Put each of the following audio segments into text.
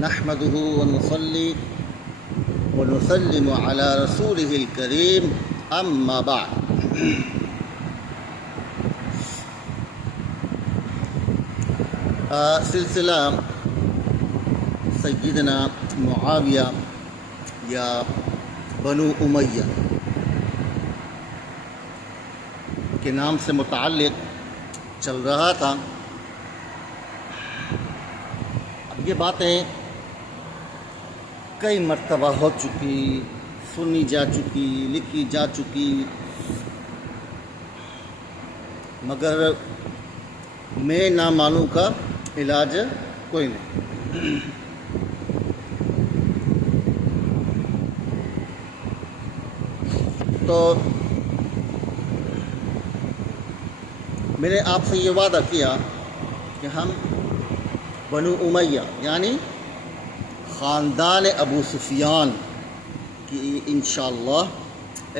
نحمده ونصلي ونسلم على رسوله الكريم اما بعد. سلسلہ سیدنا معاویہ یا بنو امیہ کے نام سے متعلق چل رہا تھا. اب یہ باتیں کئی مرتبہ ہو چکی، سنی جا چکی، لکھی جا چکی، مگر میں نہ مانوں کا علاج کوئی نہیں. تو میں نے آپ سے یہ وعدہ کیا کہ ہم بنو امیہ یعنی خاندان ابو سفیان کی انشاءاللہ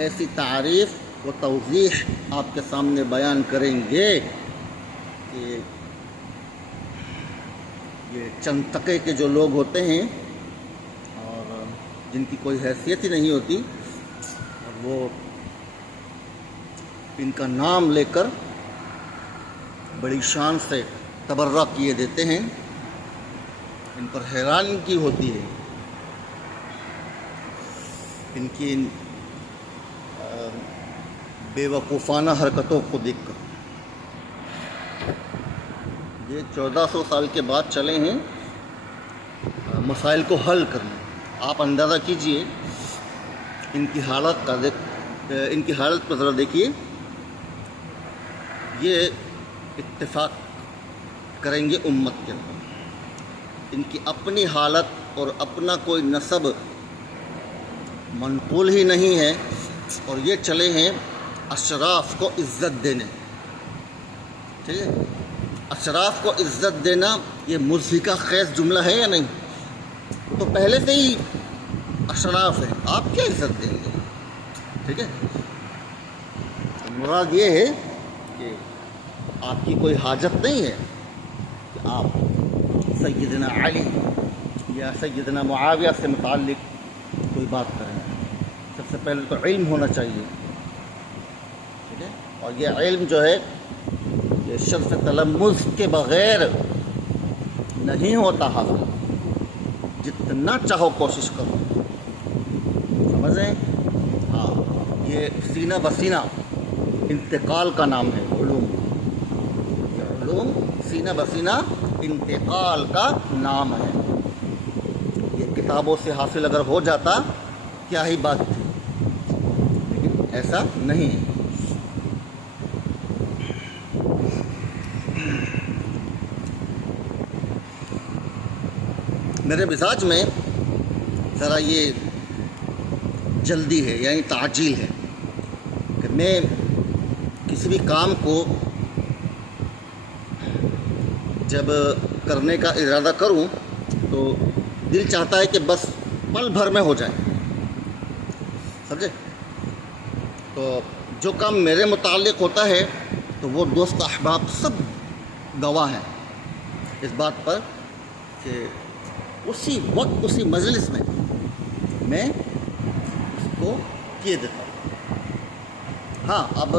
ایسی تعریف و توضیح آپ کے سامنے بیان کریں گے کہ یہ چند طقے کے جو لوگ ہوتے ہیں اور جن کی کوئی حیثیت ہی نہیں ہوتی، اور وہ ان کا نام لے کر بڑی شان سے تبرہ کیے دیتے ہیں، ان پر حیرانگی ہوتی ہے ان کی بے وقوفانہ حرکتوں کو دیکھ کر. یہ 1400 سال کے بعد چلے ہیں مسائل کو حل کرنے. آپ اندازہ کیجئے ان کی حالت پر ذرا دیکھیے. یہ اتفاق کریں گے امت کے اندر، ان کی اپنی حالت اور اپنا کوئی نسب منقول ہی نہیں ہے، اور یہ چلے ہیں اشراف کو عزت دینے. ٹھیک ہے، اشراف کو عزت دینا یہ مضحکہ خیز جملہ ہے یا نہیں؟ تو پہلے سے ہی اشراف ہے، آپ کیا عزت دیں گے؟ ٹھیک ہے، مراد یہ ہے کہ آپ کی کوئی حاجت نہیں ہے کہ آپ سیدنا علی یا سیدنا معاویہ سے متعلق کوئی بات کریں. سب سے پہلے تو علم ہونا چاہیے. ٹھیک ہے، اور یہ علم جو ہے یہ شرف تلمذ کے بغیر نہیں ہوتا حاصل. جتنا چاہو کوشش کرو. سمجھیں؟ ہاں، یہ سینہ بسینہ انتقال کا نام ہے. علوم سینہ بسینہ انتقال کا نام ہے. یہ کتابوں سے حاصل اگر ہو جاتا کیا ہی بات تھی، لیکن ایسا نہیں ہے. میرے مزاج میں ذرا یہ جلدی ہے، یعنی تعجیل ہے کہ میں کسی بھی کام کو جب کرنے کا ارادہ کروں تو دل چاہتا ہے کہ بس پل بھر میں ہو جائے. سمجھے؟ تو جو کام میرے متعلق ہوتا ہے تو وہ دوست احباب سب گواہ ہیں اس بات پر کہ اسی وقت اسی مجلس میں اس کو کیے دیتا ہوں. ہاں، اب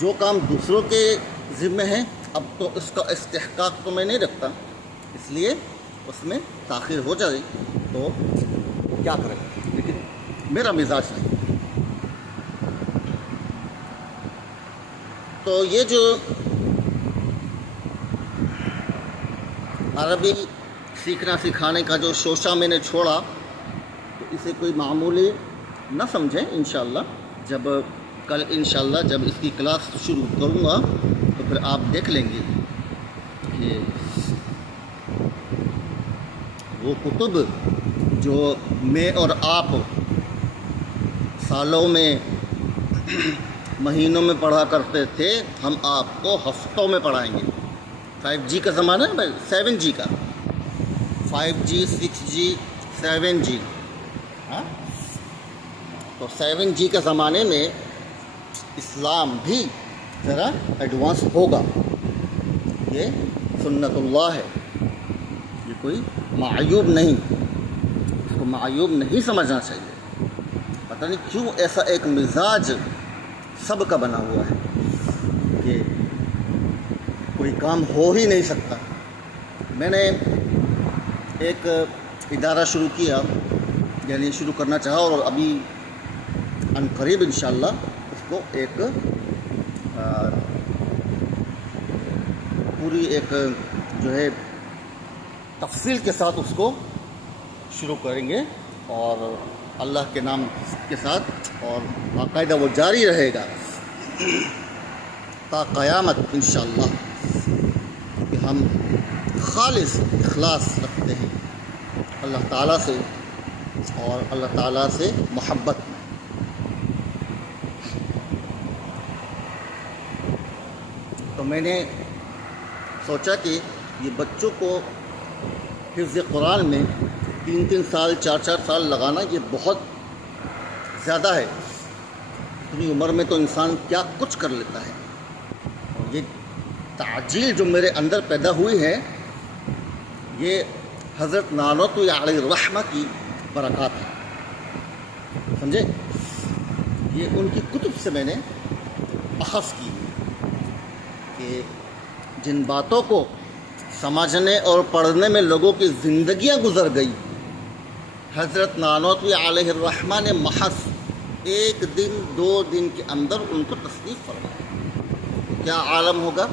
جو کام دوسروں کے ذمے ہیں اب تو اس کا استحقاق تو میں نہیں رکھتا، اس لیے اس میں تاخیر ہو جائے تو کیا کریں، لیکن میرا مزاج نہیں. تو یہ جو عربی سیکھنا سکھانے کا جو شوشہ میں نے چھوڑا تو اسے کوئی معمولی نہ سمجھیں. انشاءاللہ جب کل انشاءاللہ جب اس کی کلاس شروع کروں گا تو پھر آپ دیکھ لیں گے کہ وہ کتب جو میں اور آپ سالوں میں مہینوں میں پڑھا کرتے تھے ہم آپ کو ہفتوں میں پڑھائیں گے. 5G کا زمانہ ہے بھائی، 7G کا، 5G 6G 7G. ہاں، تو 7G کے زمانے میں اسلام بھی ذرا ایڈوانس ہوگا. یہ سنت اللہ ہے، یہ کوئی معیوب نہیں، اس کو معیوب نہیں سمجھنا چاہیے۔ پتہ نہیں کیوں ایسا ایک مزاج سب کا بنا ہوا ہے کہ کوئی کام ہو ہی نہیں سکتا۔ میں نے ایک ادارہ شروع کیا، یعنی شروع کرنا چاہا، اور ابھی ان قریب انشاءاللہ اس کو ایک پوری ایک جو ہے تفصیل کے ساتھ اس کو شروع کریں گے، اور اللہ کے نام کے ساتھ، اور باقاعدہ وہ جاری رہے گا تا قیامت انشاءاللہ، کہ ہم خالص اخلاص رکھتے ہیں اللہ تعالیٰ سے اور اللہ تعالیٰ سے محبت میں۔ تو میں نے سوچا کہ یہ بچوں کو حفظ قرآن میں 3 سال 4 سال لگانا یہ بہت زیادہ ہے۔ اتنی عمر میں تو انسان کیا کچھ کر لیتا ہے، اور یہ تعجیل جو میرے اندر پیدا ہوئی ہے یہ حضرت نانوتوی علیہ الرحمہ کی برکات ہے، سمجھے؟ یہ ان کی کتب سے میں نے اخذ کی کہ جن باتوں کو سمجھنے اور پڑھنے میں لوگوں کی زندگیاں گزر گئی، حضرت نانوتوی علیہ الرحمہ نے محض 1 دن 2 دن کے اندر ان کو تصنیف فرمایا۔ کیا عالم ہوگا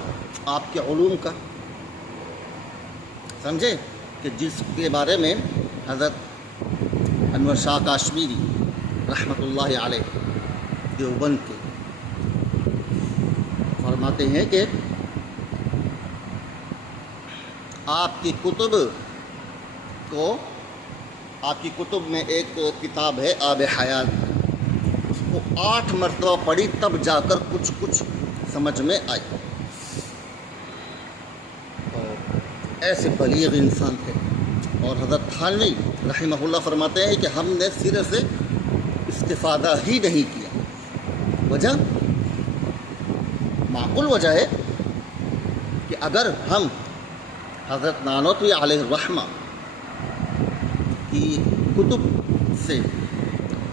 آپ کے علوم کا، سمجھے؟ کہ جس کے بارے میں حضرت انور شاہ کاشمیری رحمۃ اللہ علیہ دیوبند کے فرماتے ہیں کہ آپ کی کتب میں ایک کتاب ہے آب حیات، اس کو 8 مرتبہ پڑھی تب جا کر کچھ سمجھ میں آئی۔ ایسے بلیغ انسان تھے، اور حضرت تھانوی رحمہ اللہ فرماتے ہیں کہ ہم نے سرے سے استفادہ ہی نہیں کیا۔ وجہ معقول وجہ ہے کہ اگر ہم حضرت نانوتوی علیہ الرحمہ کی کتب سے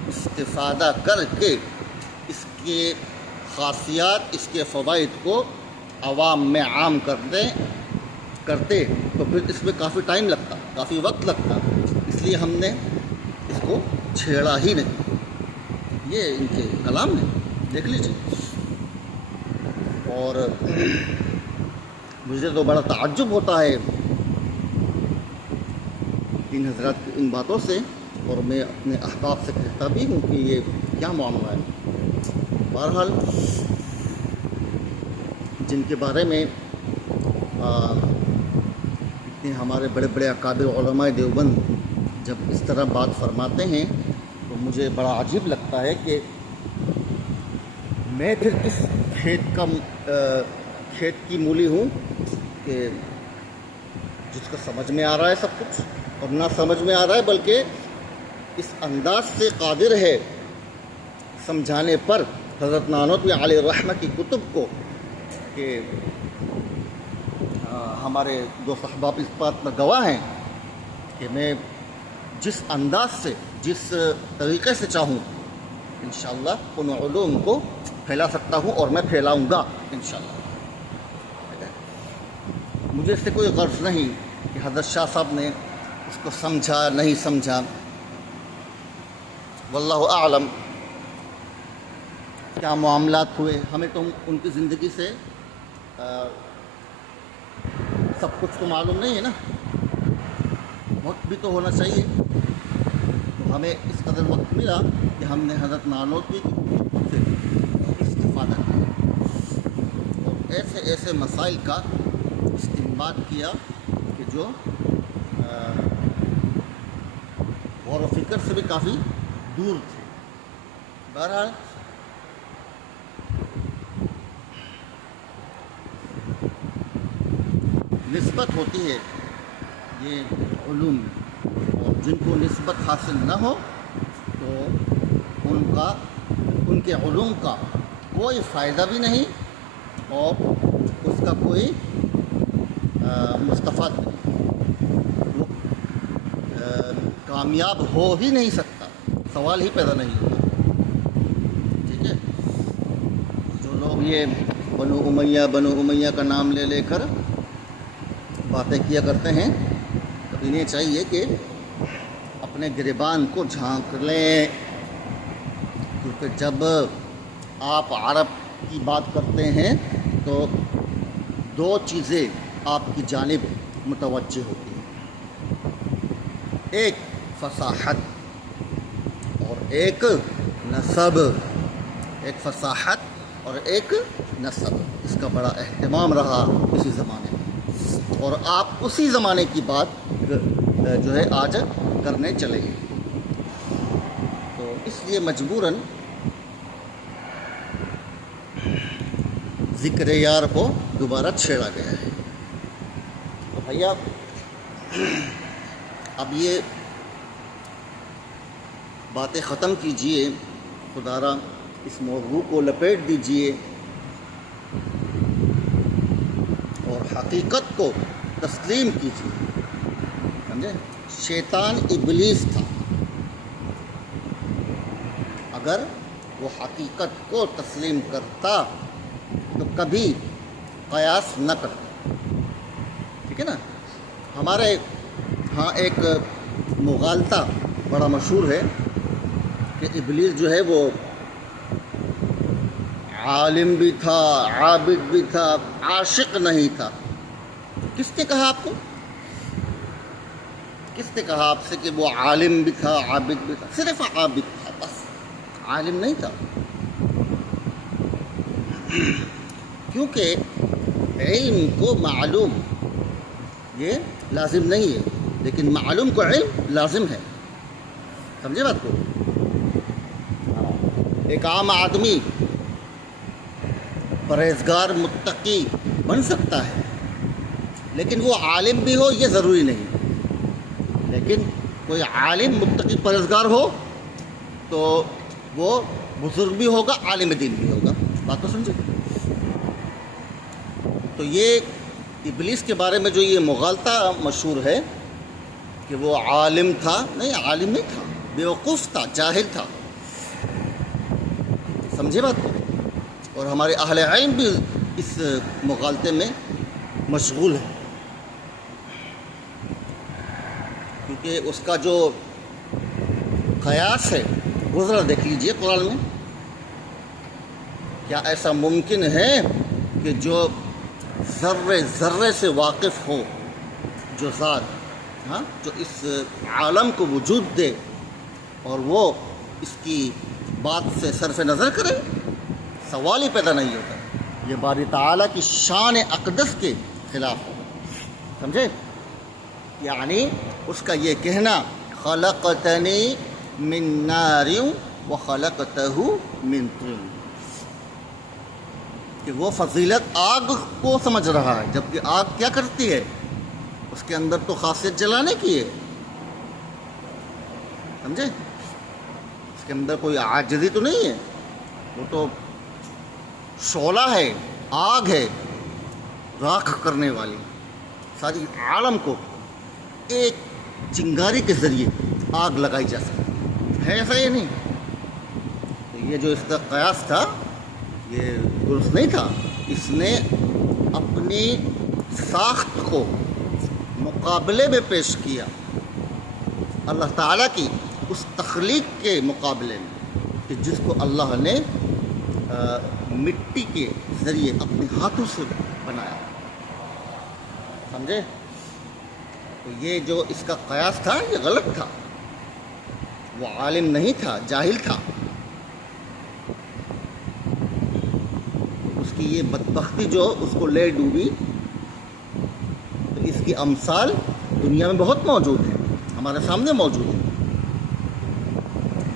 استفادہ کر کے اس کے خاصیات، اس کے فوائد کو عوام میں عام کرتے تو پھر اس میں کافی ٹائم لگتا، کافی وقت لگتا، اس لیے ہم نے اس کو چھیڑا ہی نہیں۔ یہ ان کے کلام نے دیکھ لیجیے، اور مجھے تو بڑا تعجب ہوتا ہے ان حضرات کی ان باتوں سے، اور میں اپنے احباب سے کہتا بھی ہوں کہ یہ کیا معاملہ ہے۔ بہرحال جن کے بارے میں اتنے ہمارے بڑے بڑے اکابر علماء دیوبند جب اس طرح بات فرماتے ہیں تو مجھے بڑا عجیب لگتا ہے کہ میں پھر کس کھیت کی مولی ہوں کہ جس کو سمجھ میں آ رہا ہے سب کچھ، اور نہ سمجھ میں آ رہا ہے بلکہ اس انداز سے قادر ہے سمجھانے پر حضرت نانوتوی علیہ الرحمہ کی کتب کو کہ ہمارے دوست احباب اس بات پر گواہ ہیں کہ میں جس انداز سے، جس طریقے سے چاہوں انشاءاللہ ان علوم کو پھیلا سکتا ہوں، اور میں پھیلاؤں گا انشاءاللہ۔ مجھے اس سے کوئی غرض نہیں کہ حضرت شاہ صاحب نے اس کو سمجھا نہیں سمجھا، واللہ اعلم کیا معاملات ہوئے، ہمیں تو ان کی زندگی سے سب کچھ تو معلوم نہیں ہے نا، وقت بھی تو ہونا چاہیے۔ تو ہمیں اس قدر وقت ملا کہ ہم نے حضرت نانوتوی سے استفادہ کیا، اور ایسے مسائل کا استنباط کیا کہ جو غور و فکر سے بھی کافی دور تھے۔ بہرحال نسبت ہوتی ہے یہ علوم میں، اور جن کو نسبت حاصل نہ ہو تو ان کے علوم کا کوئی فائدہ بھی نہیں، اور اس کا کوئی مستفاد نہیں، وہ کامیاب ہو ہی نہیں سکتا، سوال ہی پیدا نہیں ہوتا، ٹھیک ہے؟ جو لوگ یہ بنو امیہ کا نام لے لے کر باتیں کیا کرتے ہیں، تو انہیں چاہیے کہ اپنے گریبان کو جھانک لیں، کیونکہ جب آپ عرب کی بات کرتے ہیں تو دو چیزیں آپ کی جانب متوجہ ہوتی ہیں، ایک فصاحت اور ایک نسب، ایک فصاحت اور ایک نسب، اس کا بڑا اہتمام رہا اسی زمانے میں، اور آپ اسی زمانے کی بات جو ہے آج کرنے چلے گئے، تو اس لیے مجبوراً ذکر یار کو دوبارہ چھیڑا گیا ہے۔ تو بھیا اب یہ باتیں ختم کیجئے، خدا را اس موضوع کو لپیٹ دیجئے اور حقیقت کو تسلیم کیجئے، سمجھے؟ شیطان ابلیس تھا، اگر وہ حقیقت کو تسلیم کرتا تو کبھی قیاس نہ کرتا، ٹھیک ہے نا؟ ہمارے ہاں ایک مغالطہ بڑا مشہور ہے کہ ابلیس جو ہے وہ عالم بھی تھا، عابد بھی تھا، عاشق نہیں تھا۔ کس نے کہا آپ کو؟ کس نے کہا آپ سے کہ وہ عالم بھی تھا، عابد بھی تھا؟ صرف عابد تھا بس، عالم نہیں تھا، کیونکہ علم کو معلوم یہ لازم نہیں ہے، لیکن معلوم کو علم لازم ہے، سمجھے بات کو؟ ایک عام آدمی پرہیزگار متقی بن سکتا ہے، لیکن وہ عالم بھی ہو یہ ضروری نہیں، لیکن کوئی عالم متقی پرہیزگار ہو تو وہ بزرگ بھی ہوگا، عالم دین بھی ہوگا، بات تو سمجھے؟ تو یہ ابلیس کے بارے میں جو یہ مغالطہ مشہور ہے کہ وہ عالم تھا، نہیں، عالم نہیں تھا، بیوقوف تھا، جاہل تھا، سمجھے بات کو؟ اور ہمارے اہل علم بھی اس مغالطے میں مشغول ہیں، کیونکہ اس کا جو قیاس ہے وہ ذرا دیکھ لیجئے قرآن میں، کیا ایسا ممکن ہے کہ جو ذرے ذرے سے واقف ہو، جو ذات جو اس عالم کو وجود دے، اور وہ اس کی بات سے صرف نظر کرے؟ سوال ہی پیدا نہیں ہوتا، یہ باری تعالیٰ کی شان اقدس کے خلاف ہو، سمجھے؟ یعنی اس کا یہ کہنا خلقتنی من نار وخلقتہ من طین، کہ وہ فضیلت آگ کو سمجھ رہا ہے، جبکہ آگ کیا کرتی ہے؟ اس کے اندر تو خاصیت جلانے کی ہے، سمجھے؟ اس کے اندر کوئی عاجزی تو نہیں ہے، وہ تو شعلہ ہے، آگ ہے، راکھ کرنے والی، ساری عالم کو ایک چنگاری کے ذریعے آگ لگائی جا سکتی ہے، ایسا یہ نہیں؟ تو یہ جو اس کا قیاس تھا یہ درست نہیں تھا، اس نے اپنی ساخت کو مقابلے میں پیش کیا اللہ تعالیٰ کی اس تخلیق کے مقابلے میں، کہ جس کو اللہ نے مٹی کے ذریعے اپنے ہاتھوں سے بنایا، سمجھے؟ تو یہ جو اس کا قیاس تھا یہ غلط تھا، وہ عالم نہیں تھا، جاہل تھا، اس کی یہ بدبختی جو اس کو لے ڈوبی، تو اس کی امثال دنیا میں بہت موجود ہیں، ہمارے سامنے موجود ہیں،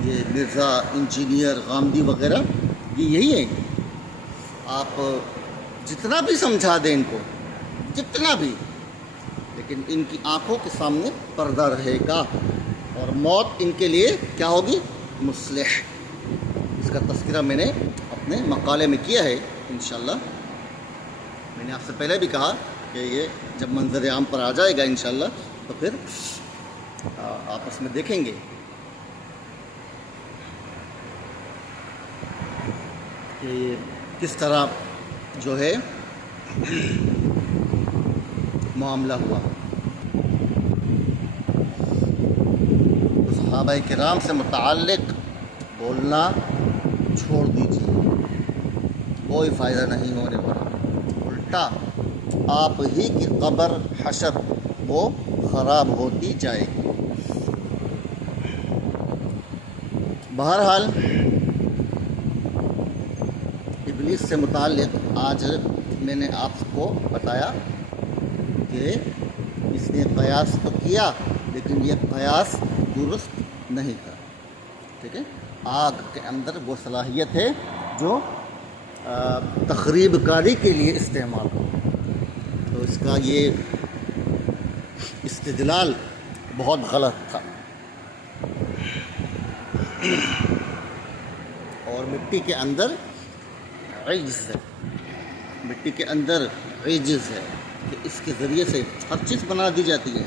یہ مرزا انجینئر غامدی وغیرہ یہ یہی ہیں، آپ جتنا بھی سمجھا دیں ان کو، جتنا بھی، لیکن ان کی آنکھوں کے سامنے پردہ رہے گا، اور موت ان کے لیے کیا ہوگی؟ مصلح۔ اس کا تذکرہ میں نے اپنے مقالے میں کیا ہے، انشاءاللہ میں نے آپ سے پہلے بھی کہا کہ یہ جب منظر عام پر آ جائے گا انشاءاللہ تو پھر آپ اس میں دیکھیں گے کہ کس طرح جو ہے معاملہ ہوا. صحابہ کرام سے متعلق بولنا چھوڑ دیجیے، کوئی فائدہ نہیں ہونے والا، الٹا آپ ہی کی قبر حشر وہ خراب ہوتی جائے گی. بہرحال ابلیس سے متعلق آج میں نے آپ کو بتایا کہ اس نے قیاس تو کیا لیکن یہ قیاس درست نہیں تھا. ٹھیک ہے، آگ کے اندر وہ صلاحیت ہے جو تخریب کاری کے لیے استعمال ہو، تو اس کا یہ استدلال بہت غلط تھا. اور مٹی کے اندر عجز ہے، مٹی کے اندر عجز ہے کہ اس کے ذریعے سے ہر چیز بنا دی جاتی ہے.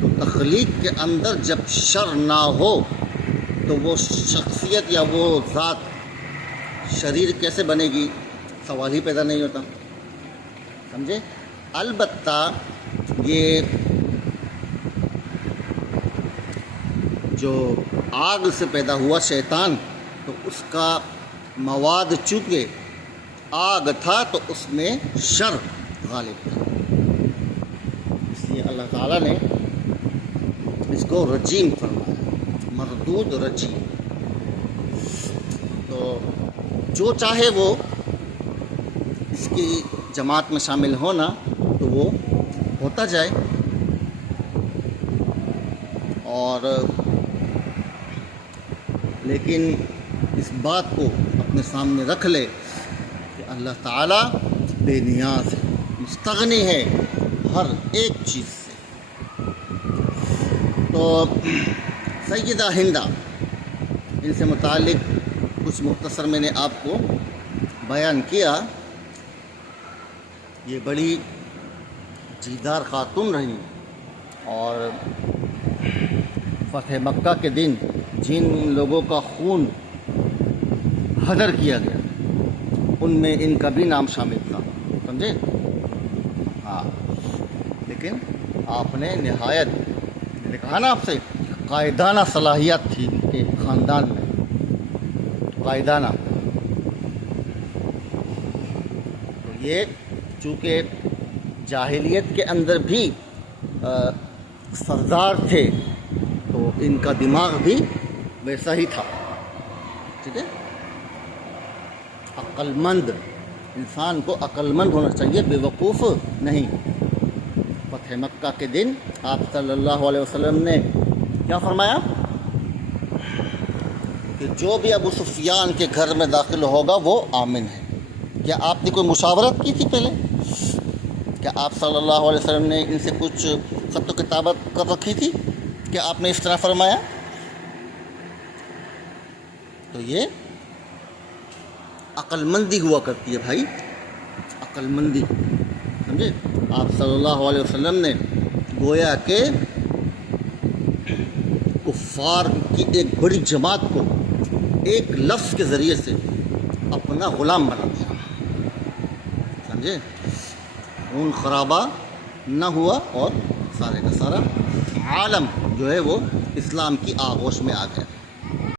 تو تخلیق کے اندر جب شر نہ ہو تو وہ شخصیت یا وہ ذات شریر کیسے بنے گی؟ سوال ہی پیدا نہیں ہوتا. سمجھے؟ البتہ یہ جو آگ سے پیدا ہوا شیطان، تو اس کا مواد چونکہ آگ تھا تو اس میں شر غالب تھا، اس لیے اللہ تعالیٰ نے اس کو رجیم فرمایا، مردود رجیم. تو جو چاہے وہ اس کی جماعت میں شامل ہونا تو وہ ہوتا جائے، اور لیکن اس بات کو اپنے سامنے رکھ لے کہ اللہ تعالیٰ بے نیاز ہے، مستغنی ہے ہر ایک چیز سے. تو سیدہ ہندہ، ان سے متعلق کچھ مختصر میں نے آپ کو بیان کیا. یہ بڑی جیدار خاتون رہی، اور فتح مکہ کے دن جن لوگوں کا خون ہدر کیا گیا ان میں ان کا بھی نام شامل تھا. سمجھے؟ ہاں، لیکن آپ نے نہایت، میں نے کہا نا آپ سے، قائدانہ صلاحیت تھی ان کے خاندان میں، قائدانہ. تو یہ چونکہ جاہلیت کے اندر بھی سردار تھے تو ان کا دماغ بھی ویسا ہی تھا. ٹھیک ہے، عقل مند انسان کو عقل مند ہونا چاہیے، بے وقوف نہیں. فتح مکہ کے دن آپ صلی اللہ علیہ وسلم نے کیا فرمایا کہ جو بھی ابو سفیان کے گھر میں داخل ہوگا وہ آمن ہے. کیا آپ نے کوئی مشاورت کی تھی پہلے؟ کیا آپ صلی اللہ علیہ وسلم نے ان سے کچھ خط و کتابت کر رکھی تھی کہ آپ نے اس طرح فرمایا؟ تو یہ عقل مندی ہوا کرتی ہے بھائی، عقل مندی. سمجھے؟ آپ صلی اللہ علیہ وسلم نے گویا کہ کفار کی ایک بڑی جماعت کو ایک لفظ کے ذریعے سے اپنا غلام بنا دیا. سمجھے؟ خون خرابہ نہ ہوا اور سارے کا سارا عالم جو ہے وہ اسلام کی آغوش میں آ گیا.